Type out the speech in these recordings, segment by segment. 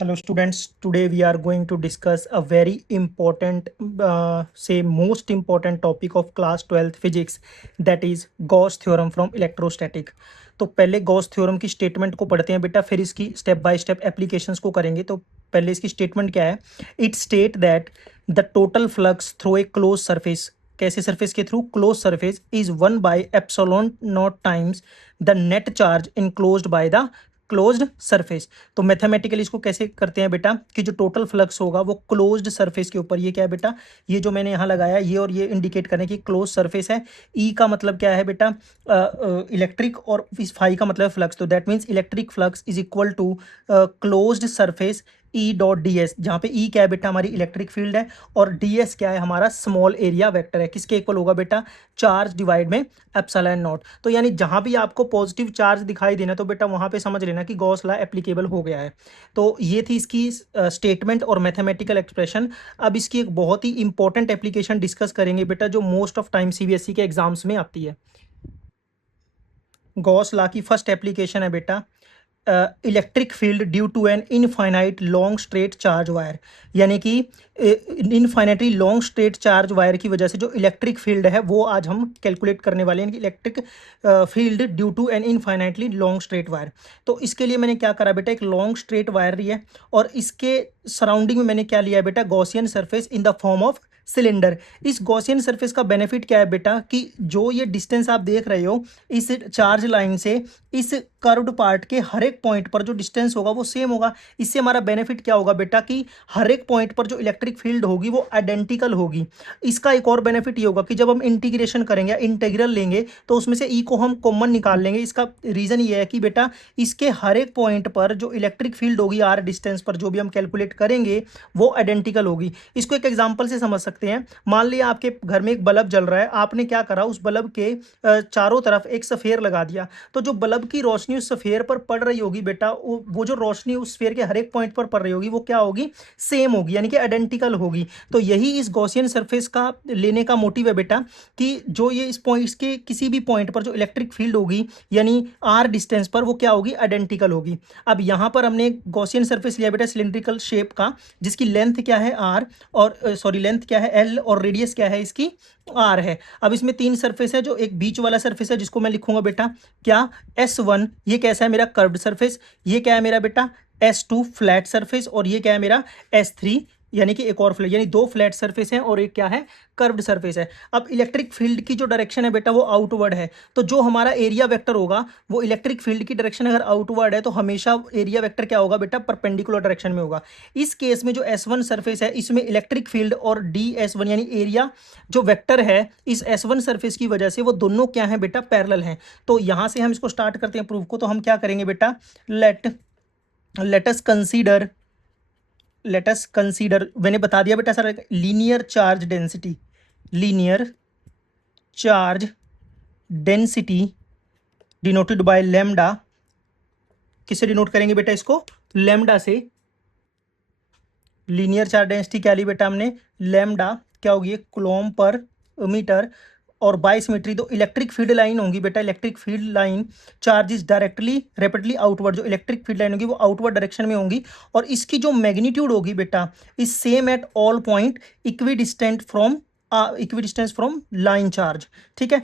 Hello students, today we are going to discuss a very important, most important topic of class 12th physics, that is Gauss theorem from electrostatic। तो पहले Gauss theorem की statement को पढ़ते हैं बेटा, फिर इसकी स्टेप बाय स्टेप एप्लीकेशंस को करेंगे। तो पहले इसकी स्टेटमेंट क्या है? It state that the total flux through a close surface, कैसे सरफेस के थ्रू? Close surface, is 1/ε0 times the net charge enclosed by the closed surface. तो मैथमेटिकली इसको कैसे करते हैं बेटा कि जो टोटल फ्लक्स होगा वो क्लोज्ड सरफेस के ऊपर, ये क्या है बेटा, ये जो मैंने यहाँ लगाया ये और ये इंडिकेट करें कि क्लोज सरफेस है। ई का मतलब क्या है बेटा? इलेक्ट्रिक, और इस फाई का मतलब फ्लक्स। तो that means electric flux is equal to closed surface E dot D S, जहाँ पे ई क्या है बेटा? हमारी इलेक्ट्रिक फील्ड है, और डी एस क्या है? हमारा स्मॉल एरिया वेक्टर है। किसके इक्वल होगा बेटा? चार्ज डिवाइड में एप्सिलॉन नॉट। तो यानी जहाँ भी आपको पॉजिटिव चार्ज दिखाई देना तो बेटा वहाँ पे समझ लेना कि गॉस लॉ एप्लीकेबल हो गया है। तो ये थी इसकी स्टेटमेंट और मैथमेटिकल एक्सप्रेशन। अब इसकी एक बहुत ही इंपॉर्टेंट एप्लीकेशन डिस्कस करेंगे बेटा, जो मोस्ट ऑफ टाइम सीबीएसई के एग्जाम्स में आती है। गॉस लॉ की फर्स्ट एप्लीकेशन है बेटा, electric field due to an infinite long straight charge wire. यानी कि infinitely long straight charge wire की वजह से जो इलेक्ट्रिक फील्ड है वो आज हम कैलकुलेट करने वाले हैं, electric field due to an infinitely long straight wire. तो इसके लिए मैंने क्या करा बेटा, एक लॉन्ग स्ट्रेट वायर ली है और इसके सराउंडिंग में मैंने क्या लिया है बेटा? Gaussian surface in the form of cylinder. इस गॉसियन सरफेस का बेनिफिट क्या है बेटा कि जो ये डिस्टेंस आप देख रहे हो इस चार्ज लाइन से इस कर्व्ड पार्ट के हर एक पॉइंट पर जो डिस्टेंस होगा वो सेम होगा। इससे हमारा बेनिफिट क्या होगा बेटा कि हर एक पॉइंट पर जो इलेक्ट्रिक फील्ड होगी वो आइडेंटिकल होगी। इसका एक और बेनिफिट ये होगा कि जब हम इंटीग्रेशन करेंगे या इंटीग्रल लेंगे तो उसमें से ई को हम कॉमन निकाल लेंगे। इसका रीज़न ये है कि बेटा इसके हर एक पॉइंट पर जो इलेक्ट्रिक फील्ड होगी आर डिस्टेंस पर जो भी हम कैलकुलेट करेंगे वो आइडेंटिकल होगी। इसको एक एग्जाम्पल से समझ सकते हैं। मान लिया आपके घर में एक बल्ब जल रहा है, आपने क्या करा, उस बल्ब के चारों तरफ एक सफ़ेयर लगा दिया। तो जो बल्ब की रोशनी उस सफ़ेयर पर पड़ रही होगी बेटा, वो जो रोशनी उस सफ़ेयर के हर एक पॉइंट पर पड़ रही होगी वो क्या होगी? सेम होगी, यानी कि आइडेंटिकल होगी। तो यही इस गॉसियन सरफेस का लेने का मोटिव है बेटा कि जो ये इस पॉइंट के किसी भी पॉइंट पर जो इलेक्ट्रिक फील्ड होगी यानी आर डिस्टेंस पर वो क्या होगी? आइडेंटिकल होगी। अब यहाँ पर हमने गॉसियन सरफेस लिया बेटा सिलिंड्रिकल शेप का, जिसकी लेंथ क्या है? आर, और सॉरी लेंथ क्या है? एल, और रेडियस क्या है इसकी? आर है। अब इसमें तीन सरफेस है, जो एक बीच वाला सरफेस है जिसको मैं लिखूंगा बेटा क्या? S1, ये कैसा है? मेरा कर्व्ड सरफेस। ये क्या है मेरा बेटा? S2 flat surface. और ये क्या है मेरा? S3, यानी कि एक और फ्लैट, यानी दो फ्लैट सरफेस हैं और एक क्या है? कर्व्ड सरफेस है। अब इलेक्ट्रिक फील्ड की जो डायरेक्शन है बेटा वो आउटवर्ड है। तो जो हमारा एरिया वेक्टर होगा वो इलेक्ट्रिक फील्ड की डायरेक्शन अगर आउटवर्ड है तो हमेशा एरिया वेक्टर क्या होगा बेटा? परपेंडिकुलर डायरेक्शन में होगा। इस केस में जो S1 सरफेस है इसमें इलेक्ट्रिक फील्ड और DS1 यानी एरिया जो वेक्टर है इस S1 सरफेस की वजह से वो दोनों क्या है बेटा? पैरेलल हैं। तो यहां से हम इसको स्टार्ट करते हैं प्रूफ को। तो हम क्या करेंगे बेटा? लेटस कंसीडर, मैंने बता दिया बेटा sir, linear charge density, linear charge density denoted by lambda. किससे डिनोट करेंगे बेटा इसको? लैम्डा से। लीनियर चार्ज डेंसिटी क्या ली बेटा हमने? लैम्डा क्या होगी? कूलॉम पर मीटर। और बाय सिमेट्री तो इलेक्ट्रिक फील्ड लाइन होगी बेटा, electric field line charge is directly rapidly outward, जो इलेक्ट्रिक फील्ड लाइन होगी वो आउटवर्ड डायरेक्शन में होंगी। और इसकी जो मैग्नीट्यूड होगी बेटा is same at all point equidistance from line charge. ठीक है।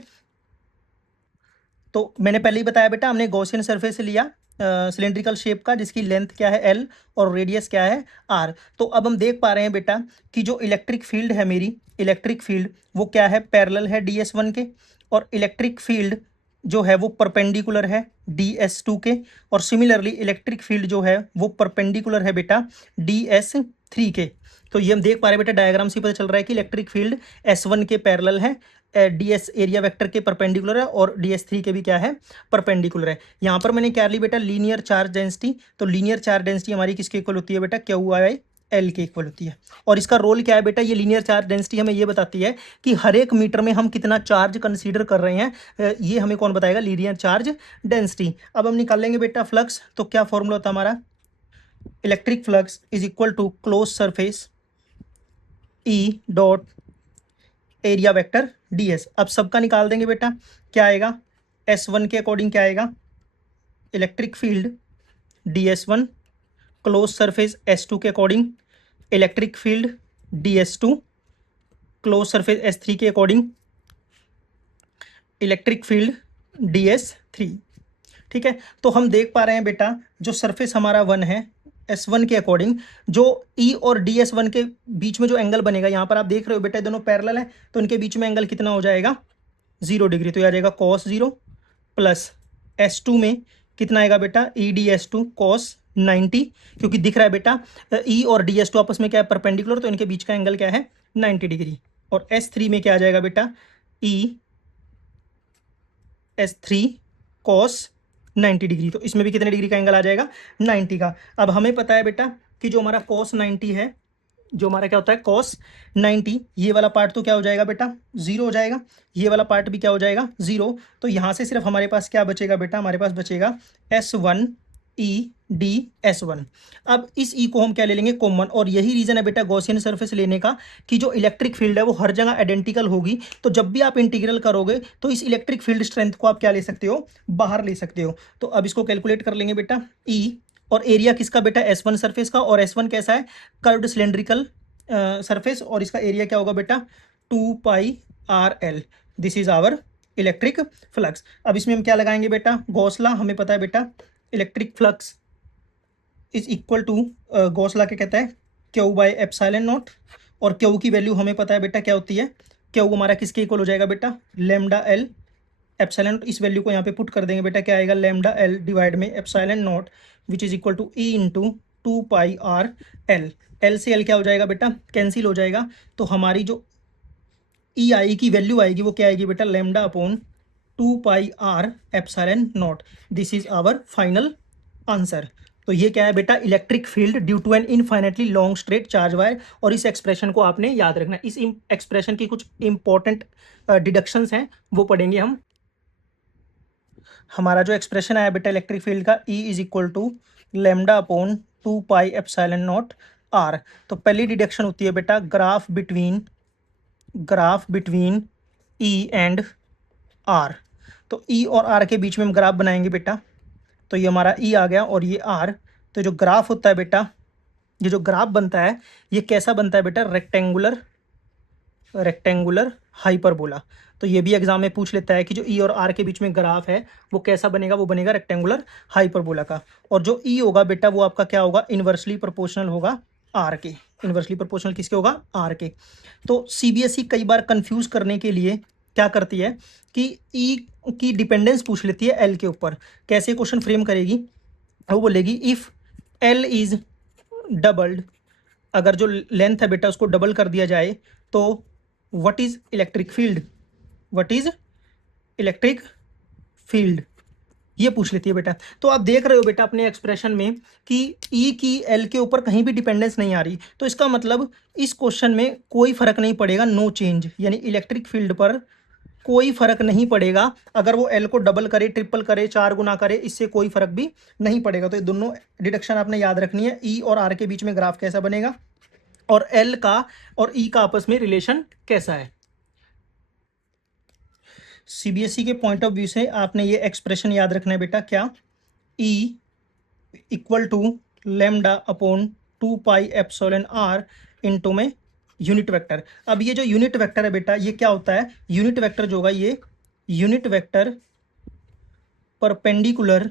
तो मैंने पहले ही बताया बेटा, हमने गॉसियन सरफेस लिया सिलेंड्रिकल शेप का, जिसकी लेंथ क्या है? एल, और रेडियस क्या है? आर। तो अब हम देख पा रहे हैं बेटा कि जो इलेक्ट्रिक फील्ड है मेरी, इलेक्ट्रिक फील्ड वो क्या है? पैरेलल है DS1 के, और इलेक्ट्रिक फील्ड जो है वो परपेंडिकुलर है DS2 के, और सिमिलरली इलेक्ट्रिक फील्ड जो है वो परपेंडिकुलर है बेटा DS3 के। तो ये हम देख पा रहे हैं बेटा, डायग्राम से पता चल रहा है कि इलेक्ट्रिक फील्ड S1 के पैरेलल है, DS एरिया वेक्टर के परपेंडिकुलर है, और DS3 के भी क्या है? परपेंडिकुलर है। यहाँ पर मैंने क्या ली बेटा? Linear charge density. तो लीनियर चार्ज डेंसिटी हमारी किसके इक्वल होती है बेटा? QI/L के इक्वल होती है। और इसका रोल क्या है बेटा? ये लीनियर चार्ज डेंसिटी हमें ये बताती है कि हर एक मीटर में हम कितना चार्ज कंसीडर कर रहे हैं। ये हमें कौन बताएगा? Linear charge density. अब हम निकालेंगे बेटा फ्लक्स। तो क्या फॉर्मूला होता है हमारा? Electric flux is equal to close surface E dot area vector DS। अब सबका निकाल देंगे बेटा, क्या आएगा? S1 के अकॉर्डिंग क्या आएगा? Electric field DS1 close surface S2 के according electric field DS2, close surface S3 के अकॉर्डिंग इलेक्ट्रिक फील्ड DS3। ठीक है, तो हम देख पा रहे हैं बेटा जो सरफेस हमारा 1 है S1 के अकॉर्डिंग, जो E और DS1 के बीच में जो एंगल बनेगा, यहाँ पर आप देख रहे हो बेटा दोनों पैरेलल है, तो इनके बीच में एंगल कितना हो जाएगा 0 डिग्री। तो यह आ जाएगा cos 0 प्लस S2 में कितना आएगा बेटा EDS2 cos 90, क्योंकि दिख रहा है बेटा E और DS2 आपस में क्या है परपेंडिकुलर, तो इनके बीच का एंगल क्या है 90 डिग्री। और S3 में क्या आ जाएगा बेटा ES3 cos 90 डिग्री, तो इसमें भी कितने डिग्री का एंगल आ जाएगा 90 का। अब हमें पता है बेटा कि जो हमारा cos 90 है, जो हमारा क्या होता है cos 90, ये वाला पार्ट तो क्या हो जाएगा बेटा 0 हो जाएगा, ये वाला पार्ट भी क्या हो जाएगा 0। तो यहाँ से सिर्फ हमारे पास क्या बचेगा बेटा, हमारे पास बचेगा S1 EDS1। अब इस E को हम क्या ले लेंगे कॉमन, और यही रीज़न है बेटा गॉसियन सरफेस लेने का कि जो इलेक्ट्रिक फील्ड है वो हर जगह आइडेंटिकल होगी, तो जब भी आप इंटीग्रल करोगे तो इस इलेक्ट्रिक फील्ड स्ट्रेंथ को आप क्या ले सकते हो, बाहर ले सकते हो। तो अब इसको कैलकुलेट कर लेंगे बेटा E, और एरिया किसका बेटा S1 सरफेस का, और S1 कैसा है कर्व्ड सिलेंड्रिकल सरफेस, और इसका एरिया क्या होगा बेटा 2πRL। This is our electric flux. अब इसमें हम क्या लगाएंगे बेटा गॉस लॉ, हमें पता है बेटा electric flux is equal to Gauss law क्या कहता है Q/ε0, और Q की वैल्यू हमें पता है बेटा क्या होती है, Q हमारा किसके इक्वल हो जाएगा बेटा λL एप्सिलॉन। इस वैल्यू को यहाँ पे पुट कर देंगे बेटा, क्या आएगा λL डिवाइड में ε0 which is equal to E into 2πRL। L से L क्या हो जाएगा बेटा कैंसिल हो जाएगा, तो हमारी जो E आई की वैल्यू आएगी वो क्या आएगी बेटा λ/2πR∈0। This is our final answer. तो ये क्या है बेटा electric field due to an infinitely long straight charge wire, और इस एक्सप्रेशन को आपने याद रखना है। इस एक्सप्रेशन की कुछ इंपॉर्टेंट डिडक्शंस हैं वो पढ़ेंगे हम। हमारा जो एक्सप्रेशन आया बेटा इलेक्ट्रिक फील्ड का E is equal to λ/2πε0R। तो पहली डिडक्शन होती है बेटा graph between E and R। तो E और R के बीच में हम ग्राफ बनाएंगे बेटा, तो ये हमारा E आ गया और ये R। तो जो ग्राफ होता है बेटा, ये जो ग्राफ बनता है ये कैसा बनता है बेटा रेक्टेंगुलर हाइपरबोला। तो ये भी एग्जाम में पूछ लेता है कि जो E और R के बीच में ग्राफ है वो कैसा बनेगा, वो बनेगा रेक्टेंगुलर हाइपरबोला का। और जो E होगा बेटा वो आपका क्या होगा इन्वर्सली प्रोपोर्शनल होगा R के। इन्वर्सली प्रोपोर्शनल किसके होगा R के। तो CBSE कई बार कंफ्यूज करने के लिए क्या करती है कि E की डिपेंडेंस पूछ लेती है L के ऊपर। कैसे क्वेश्चन फ्रेम करेगी, वो बोलेगी इफ़ L इज डबल्ड, अगर जो लेंथ है बेटा उसको डबल कर दिया जाए तो व्हाट इज इलेक्ट्रिक फील्ड, ये पूछ लेती है बेटा। तो आप देख रहे हो बेटा अपने एक्सप्रेशन में कि E की L के ऊपर कहीं भी डिपेंडेंस नहीं आ रही, तो इसका मतलब इस क्वेश्चन में कोई फर्क नहीं पड़ेगा, नो चेंज, यानी इलेक्ट्रिक फील्ड पर कोई फर्क नहीं पड़ेगा। अगर वो L को डबल करे, ट्रिपल करे, 4 गुना करे, इससे कोई फर्क भी नहीं पड़ेगा। तो ये दोनों डिडक्शन आपने याद रखनी है। E और R के बीच में ग्राफ कैसा बनेगा और L का और E का आपस में रिलेशन कैसा है। CBSE के पॉइंट ऑफ व्यू से आपने ये एक्सप्रेशन याद रखना है बेटा, क्या E equal to λ/2πε0R into में यूनिट वेक्टर। अब ये जो यूनिट वेक्टर है बेटा ये क्या होता है, यूनिट वेक्टर जो होगा ये unit vector perpendicular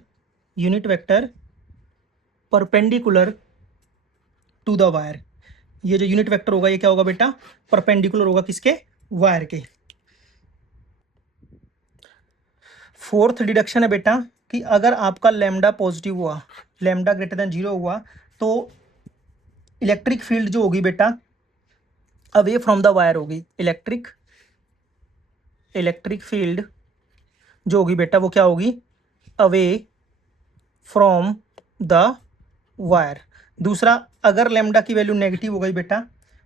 to the wire. ये जो यूनिट वेक्टर होगा ये क्या होगा बेटा परपेंडिकुलर होगा किसके, वायर के। फोर्थ डिडक्शन है बेटा कि अगर आपका लैम्डा पॉजिटिव हुआ, लैम्डा ग्रेटर देन 0 हुआ, तो इलेक्ट्रिक फील्ड जो होगी बेटा अवे फ्रॉम द वायर होगी। इलेक्ट्रिक फील्ड जो होगी बेटा वो क्या होगी, अवे फ्रॉम द वायर। दूसरा, अगर लैम्डा की वैल्यू नेगेटिव हो गई बेटा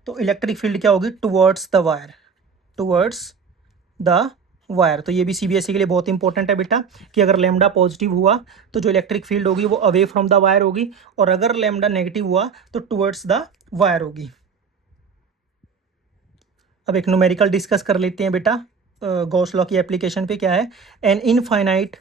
तो इलेक्ट्रिक फील्ड क्या होगी, टुवर्ड्स द वायर। तो ये भी CBSE के लिए बहुत इंपॉर्टेंट है बेटा कि अगर लैम्डा पॉजिटिव हुआ तो जो इलेक्ट्रिक फील्ड होगी वो अवे फ्रॉम द वायर होगी, और अगर लैम्डा नेगेटिव हुआ तो टुवर्ड्स द वायर होगी। अब एक न्यूमेरिकल डिस्कस कर लेते हैं बेटा गॉस लॉ की एप्लीकेशन पे। क्या है, N infinite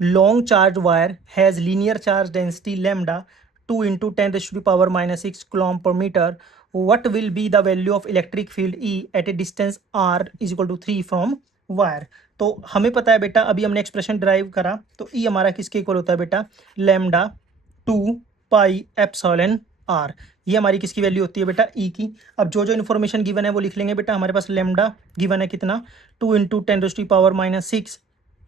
long charge wire has linear charge density lambda 2 into 10 raised to the power minus 6 coulomb per meter, what will be the value of electric field E at a distance r is equal to 3 from wire। तो हमें पता है बेटा, अभी हमने expression drive करा, तो E हमारा किसके इक्वल होता है बेटा, लैम्डा 2 पाई एप्सिलॉन आर। ये हमारी किसकी वैल्यू होती है बेटा, ई की। अब जो जो इन्फॉर्मेशन गिवन है वो लिख लेंगे बेटा। हमारे पास लैम्डा गिवन है कितना, 2 into 10 to power minus 6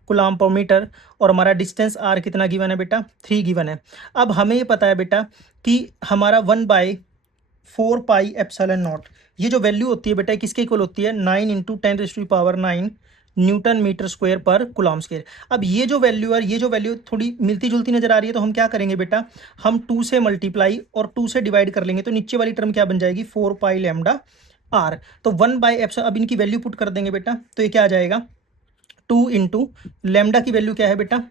coulomb पर मीटर, और हमारा डिस्टेंस आर कितना गिवन है बेटा, 3 गिवन है। अब हमें ये पता है बेटा कि हमारा 1/4 पाई एप्सिलॉन नॉट, ये जो वैल्यू होती है बेटा किसके इक्वल होती है, 9 into 10 to power 9 newton metre square पर कुलॉम स्क्वायर। अब ये जो वैल्यू है, ये जो वैल्यू थोड़ी मिलती जुलती नजर आ रही है, तो हम क्या करेंगे बेटा, हम 2 से मल्टीप्लाई और 2 से डिवाइड कर लेंगे, तो नीचे वाली टर्म क्या बन जाएगी, 4 पाई लैम्डा आर। तो 1/एप्सिलॉन, अब इनकी वैल्यू पुट कर देंगे बेटा, तो ये क्या आ जाएगा, 2 इंटू लैम्डा की वैल्यू क्या है बेटा,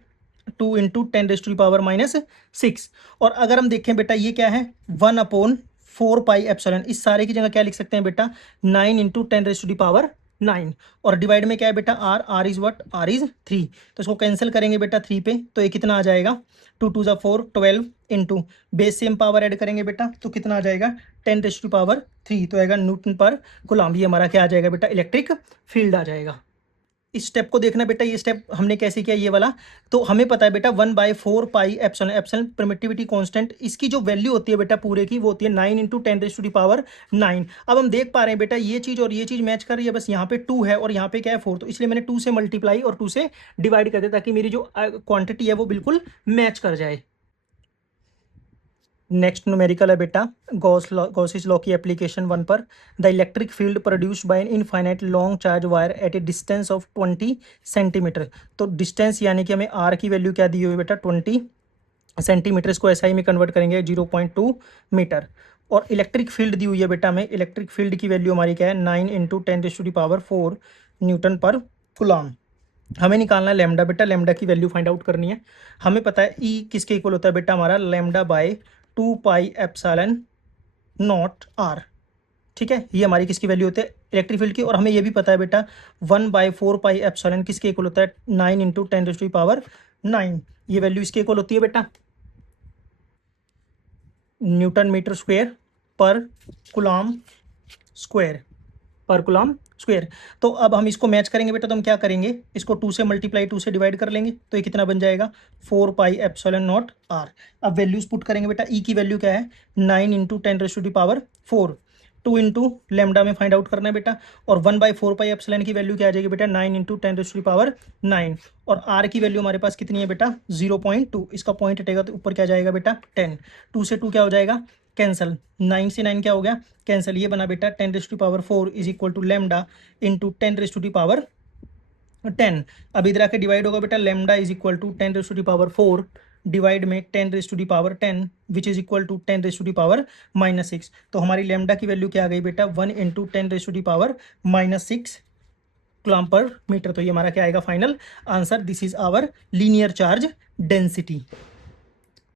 2 इंटू 10 टू पावर माइनस 6। और अगर हम देखें बेटा ये क्या है, 1/4 पाई एप्सिलॉन, इस सारे की जगह क्या लिख सकते हैं बेटा, 9 इंटू 10 टू पावर 9, और डिवाइड में क्या है बेटा, R, R is what, R is 3। तो इसको कैंसिल करेंगे बेटा 3 पे, तो ये कितना आ जाएगा, 2 2 ज़ा 4 12 into base same power add करेंगे बेटा, तो कितना आ जाएगा, 10 टू पावर 3, तो आएगा न्यूटन पर कुलॉम। ये हमारा क्या आ जाएगा बेटा, इलेक्ट्रिक फील्ड आ जाएगा। इस स्टेप को देखना बेटा, ये स्टेप हमने कैसे किया, ये वाला। तो हमें पता है बेटा 1/4 pi epsilon, epsilon permittivity constant, इसकी जो वैल्यू होती है बेटा पूरे की, वो होती है 9 इंटू 10 टू पावर 9। अब हम देख पा रहे हैं बेटा ये चीज़ और ये चीज़ मैच कर रही है, बस यहाँ पे 2 है और यहाँ पे क्या है 4, तो इसलिए मैंने 2 से मल्टीप्लाई और 2 से डिवाइड कर दिया, ताकि मेरी जो क्वांटिटी है वो बिल्कुल मैच कर जाए। नेक्स्ट न्यूमेरिकल है बेटा, गॉसिस लॉ की एप्लीकेशन 1 पर। The electric field produced by N infinite long charge wire eight A distance of 20 centimetre. तो डिस्टेंस यानी कि हमें आर की वैल्यू क्या दी हुई है बेटा, 20 सेंटीमीटर, इसको एसआई में कन्वर्ट करेंगे 0.2 मीटर। और इलेक्ट्रिक फील्ड दी हुई है बेटा हमें, इलेक्ट्रिक फील्ड की वैल्यू हमारी क्या है, 9 इंटू 10 टू पावर 4 न्यूटन पर कुलॉम। हमें निकालना है लैम्डा बेटा, लैम्डा की वैल्यू फाइंड आउट करनी है। हमें पता है ई किसके इक्वल होता है बेटा, हमारा lambda by 2 pi epsilon naught R. ठीक है, ये हमारी किसकी वैल्यू होती है, इलेक्ट्रिक फील्ड की। और हमें ये भी पता है बेटा 1/4 पाई एप्सिलॉन किसके इक्वल होता है, 9 इंटू 10 टू पावर 9। ये वैल्यू इसके इक्वल होती है बेटा, न्यूटन मीटर स्क्वायर पर कुलॉम स्क्वायर, पर कुलॉम स्क्वायर। तो अब हम इसको मैच करेंगे बेटा, तो हम क्या करेंगे, इसको 2 से मल्टीप्लाई 2 से डिवाइड कर लेंगे, तो ये कितना बन जाएगा, 4 पाई एप्सिलॉन नॉट आर। अब वैल्यूज पुट करेंगे बेटा, ई की वैल्यू क्या है, 9 into 10 to power 4, 2 into lambda में फाइंड आउट करना है बेटा, और 1/4 पाई एप्सिलॉन की वैल्यू क्या आ जाएगी बेटा, 9 इंटू 10 टू पावर 9, और आर की वैल्यू हमारे पास कितनी है बेटा, 0.2। इसका पॉइंट हटेगा तो ऊपर क्या जाएगा बेटा, 10। 2 से 2 क्या हो जाएगा, कैंसल, 9 से 9 क्या हो गया, कैंसल। ये बना बेटा 10 to power 4 is equal to lambda into 10 to power 10। अब इधर आके डिवाइड होगा बेटा, lambda is equal to 10 to power 4 divide में 10 to power 10 which is equal to 10 to power -6। तो हमारी लैम्डा की वैल्यू क्या आ गई बेटा, 1 इंटू 10 टू पावर-6 कुलॉम पर मीटर। तो ये हमारा क्या आएगा final answer, this is our linear charge density.